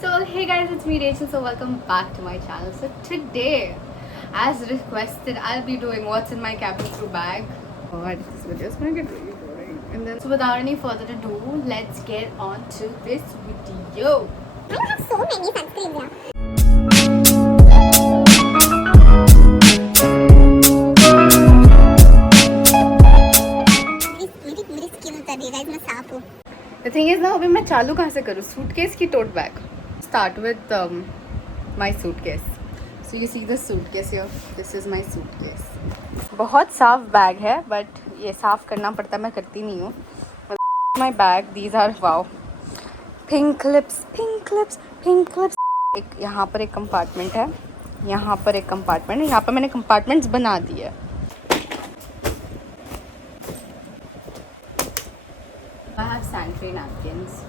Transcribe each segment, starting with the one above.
So hey guys, it's me Rachel. So welcome back to my channel. So today, as requested, I'll be doing what's in my cabin crew bag. God, this video is gonna get really boring. And then, so without any further ado, let's get on to this video. I have so many sunscreens now. मेरी skin उतर रही है guys, मैं साफ हूँ. The thing is now, अभी मैं चालू कहाँ से करूँ? Suitcase की tote bag. Start with my suitcase. So you see the suitcase here. This is my suitcase. बहुत साफ बैग है, but ये साफ करना पड़ता है, मैं करती नहीं हूँ. My bag. These are wow. Pink clips, pink clips, pink clips. एक यहाँ पर एक कंपार्टमेंट है, यहाँ पर एक कंपार्टमेंट है, यहाँ पर मैंने कंपार्टमेंट्स बना दिए. I have sanitary napkins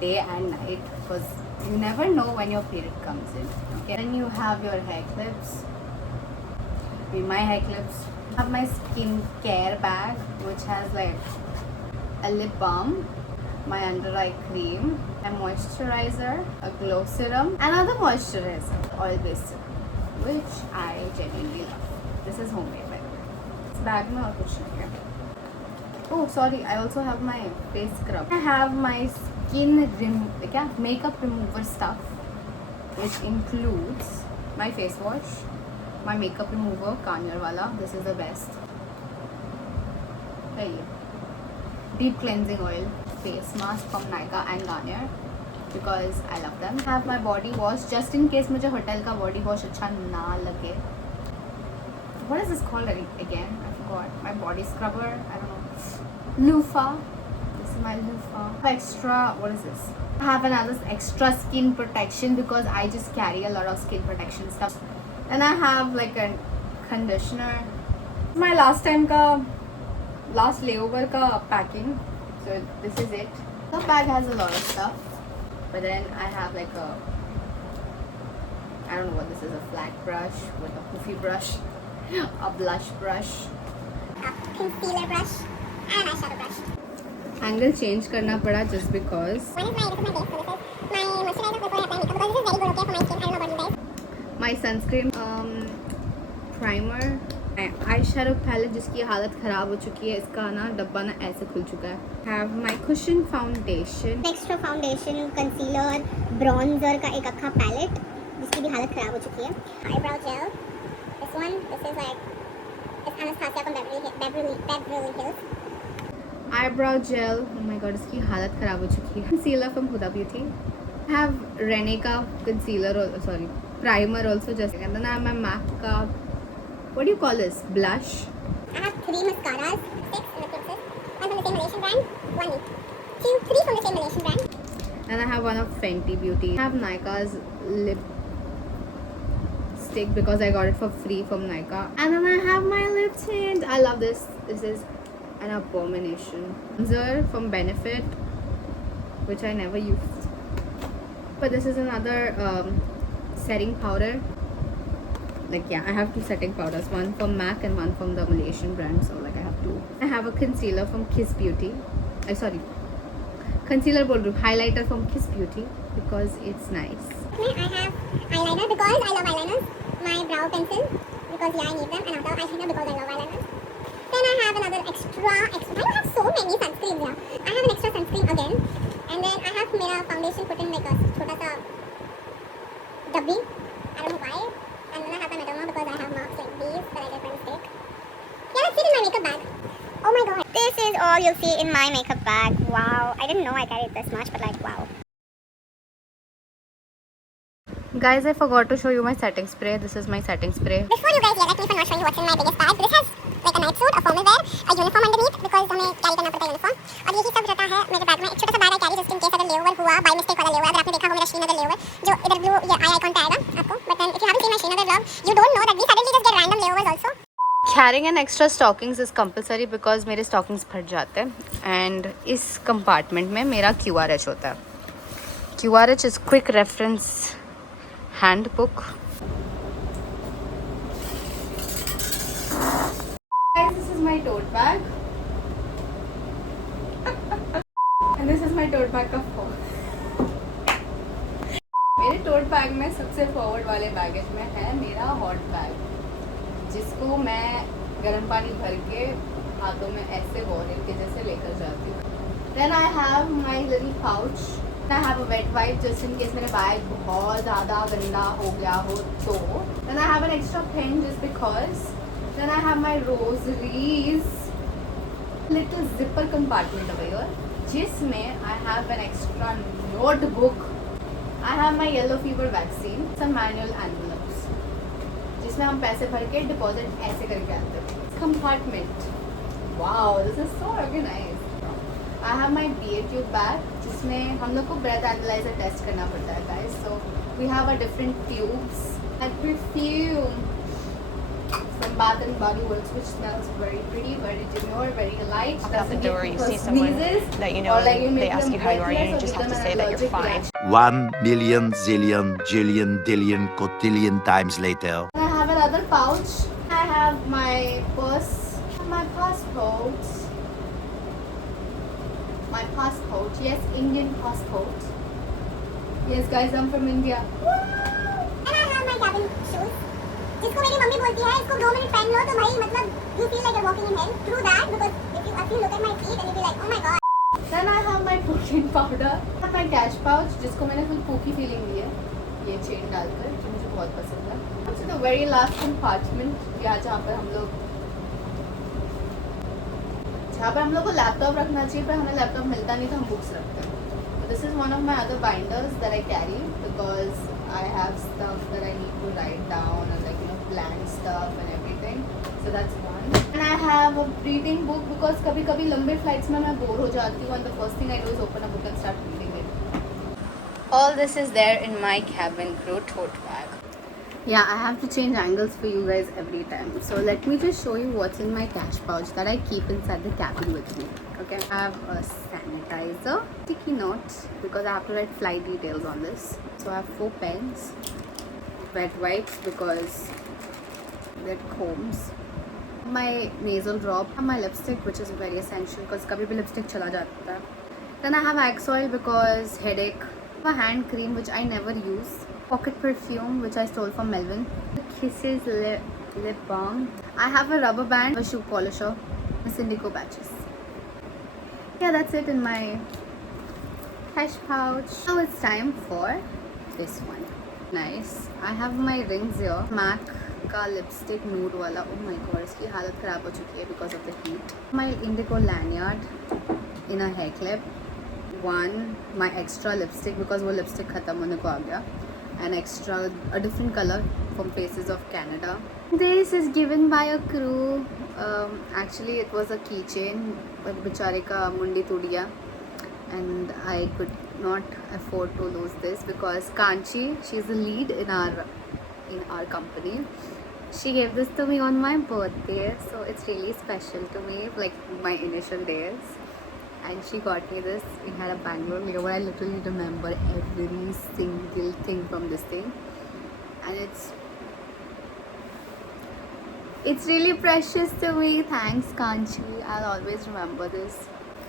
day and night because you never know when your period comes in. Okay. Then you have your hair clips. With my hair clips, I have my skincare bag which has like a lip balm, my under eye cream, a moisturizer, a glow serum, another moisturizer, oil based serum, which I genuinely love. This is homemade by the way. This bag में और कुछ नहीं है. Oh sorry, I also have my face scrub. I have my makeup remover stuff, which includes my face wash, my makeup remover Garnier wala. This is the best. Hey, deep cleansing oil, face mask from Nykaa and Garnier because I love them. I have my body wash just in case मुझे hotel का body wash अच्छा ना लगे. What is this called again? I forgot. My body scrubber. I don't know. Loofah. This is my loofah. Extra. What is this? I have another extra skin protection because I just carry a lot of skin protection stuff. And I have like a conditioner. My last layover ka packing. So this is it. The bag has a lot of stuff. But then I have like a, I don't know what this is, a flat brush with a poofy brush, a blush brush, A concealer brush and eyeshadow brush. angle change करना पड़ा just because One is my base, so this is my moisturizer before I apply makeup because this is very good okay for my skin. I don't know about you guys. my sunscreen, primer, eyeshadow palette जिसकी हालत ख़राब हो चुकी है, इसका ना डब्बा ना ऐसे खुल चुका है. have my cushion foundation, Extra foundation, concealer, bronzer का एक अक्खा palette जिसकी भी हालत खराब हो चुकी है. Eyebrow gel. This is like it's Anastasia from Beverly Hills. eyebrow gel, oh my god इसकी हालत ख़राब हो चुकी है. concealer from Huda Beauty. I have Rene का concealer, primer also just. And then I have my MAC का, what do you call this, blush. I have 3 mascaras, 6 in the pixels. One from the same Malaysian brand, 1 each. 2, 3 from the same Malaysian brand. And I have one of Fenty Beauty. I have Nykaa's lip stick because I got it for free from Nykaa. And then I have my lip tint. I love this. This is an abomination. Bronzer from Benefit, which I never used. But this is another setting powder. Like yeah, I have 2 setting powders. One from MAC and one from the Malaysian brand. So like I have 2. I have a concealer from Kiss Beauty. Concealer बोल रही हूँ, highlighter from Kiss Beauty because it's nice. I have eyeliner because I love eyeliners. My brow pencil because yeah I need them, and another eyeliner because I love eyeliners. Then I have another extra. I have so many sunscreens now. I have an extra sunscreen again, and then I have मेरा foundation put in like a छोटा सा डब्बी. I don't know why. And then I have my Madonna because I have marks like these that I did by mistake. Yeah, that's it in my makeup bag. Oh my god. This is all you'll see in my makeup bag. Wow. I didn't know I carried this much, but like wow. Guys, I forgot to show you my setting spray. This is my setting spray. Before you guys yell at me for not showing you what's in my biggest bag, this has like a night suit, a formal wear, a uniform underneath because हमें carry करना पड़ता है uniform. और यही सब रहता है मेरे बैग में. एक छोटा सा bag I carry just in case अगर layover हुआ, by mistake वाला layover. अगर आपने देखा हो मेरा श्रीनगर layover, जो इधर blue ये आई आइकॉन पे आएगा आपको. But then if you haven't seen my Srinagar vlog, you don't know that we suddenly just get random layovers also. Carrying an extra stockings is compulsory because मेरे stockings फट जाते हैं. And इस compartment में मेरा QRH होता है. QRH is Quick Reference Handbook. Guys, this is my tote bag. And this is my tote bag of phone. मेरे टोट बैग में सबसे फॉरवर्ड वाले बैगेज में है मेरा हॉट बैग, जिसको मैं गर्म पानी भर के हाथों में ऐसे वॉलेट के जैसे लेकर जाती हूँ. Then I have my little pouch. I have a wet wipe just in case मेरा बैग बहुत ज़्यादा गंदा हो गया हो तो. Then I have an extra pen just because. Then I have my rosaries. Little zipper compartment over here, जिसमें I have an extra notebook. I have my yellow fever vaccine, some manual envelopes, जिसमें हम पैसे भर के deposit ऐसे करके आते हैं. Compartment. Wow, this is so organized. I have my BA tube bag, जिसमें हम लोग को breath analyzer टेस्ट करना पड़ता है guys. So we have a different tubes and perfume from Bath and Body Works, which smells very pretty, very demure, very light. Walk out the Doesn't door, give you people see someone sneezes, that you know, or like you and they make ask them you how you are, breathless you or just give have to them say an that you're allergic fine. reaction. 1 million zillion jillion dillion cotillion times later. And I have another pouch. I have my purse, my passport. My passport, yes, Indian passport. Yes, guys, I'm from India. And I have my cabin shoes. जिसको मेरी mummy बोलती है इसको 2 minute पहन लो तो भाई मतलब you feel like you're walking in hell. True that, because if you look at my feet and you'll be like, oh my god. Then I have my protein powder. I have my cash pouch, जिसको मैंने full poke feeling दी है ये chain डालकर, जो मुझे बहुत पसंद है. So the very last compartment, या जहाँ पर हम लोग को लैपटॉप रखना चाहिए, पर हमें लैपटॉप मिलता नहीं तो हम बुक्स रखते हैं. So this is one of my other binders that I carry because I have stuff that I need to write down and like plan stuff and everything. So that's one. And I have a reading book because कभी-कभी लंबे flights में मैं bore हो जाती हूँ and the first thing I do is open a book and start reading it. All this is there in my cabin crew tote bag. Yeah, I have to change angles for you guys every time. So let me just show you what's in my cash pouch that I keep inside the cabin with me. Okay, I have a sanitizer, sticky notes because I have to write flight details on this. So I have 4 pens, wet wipes because they're combs, my nasal drop, and my lipstick, which is very essential because कभी भी lipstick चला जाता है. Then I have Axe oil because headache. A hand cream which I never use. Pocket perfume which I stole from Melvin. Kisses lip balm. I have a rubber band, a shoe polisher, a Syndico patches. Yeah, that's it in my cash pouch. Now it's time for this one. Nice. I have my rings here. MAC का lipstick nude वाला. Oh my god, इसकी हालत खराब हो चुकी है because of the heat. My indigo lanyard in a hair clip. One, my extra lipstick because वो lipstick खत्म होने को आ गया. An extra, a different color from Faces of Canada. This is given by a crew. Actually, it was a keychain. बेचारे का मुंडी टूट गया, and I could not afford to lose this because Kanchi, she is the lead in our company. She gave this to me on my birthday, so it's really special to me, like my initial days. And she got me this. We had a Bangalore layover. I literally remember every single thing from this thing, and it's really precious to me. Thanks, Kanchi. I'll always remember this.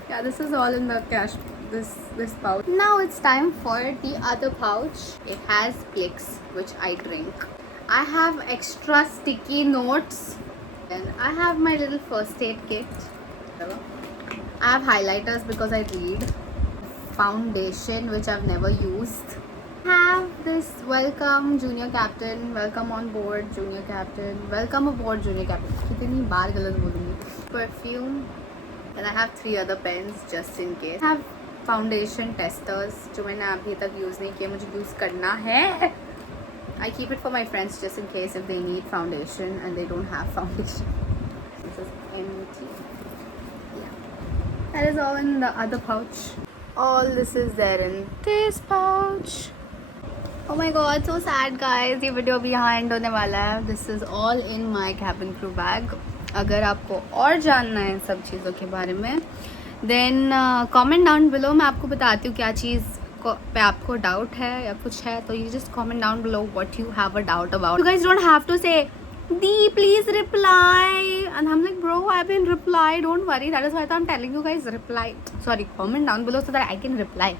Yeah, this is all in the cash. This pouch. Now it's time for the other pouch. It has Plix, which I drink. I have extra sticky notes, and I have my little first aid kit. I have highlighters because I read. Foundation which I've never used. I have this welcome junior captain, welcome on board junior captain, welcome aboard junior captain. कितनी बार गलत बोलूँगी. Perfume, and I have 3 other pens just in case. I have foundation testers जो मैंने अभी तक use नहीं किए, मुझे यूज़ करना है. I keep it for my friends just in case if they need foundation and they don't have foundation. This is empty. That is all in the other pouch. All this is there in this pouch. Oh my god, so sad guys. ये video अभी यहाँ and होने वाला है. This is all in my cabin crew bag. अगर आपको और जानना है सब चीज़ों के बारे में then comment down below. मैं आपको बताती हूँ क्या चीज़ पे आपको डाउट है या कुछ है, तो you just comment down below what you have a doubt about. You guys don't have to say Dee, please reply. And I'm like, bro, I've been replied. Don't worry. That is why I'm telling you guys reply. Sorry, comment down below so that I can reply.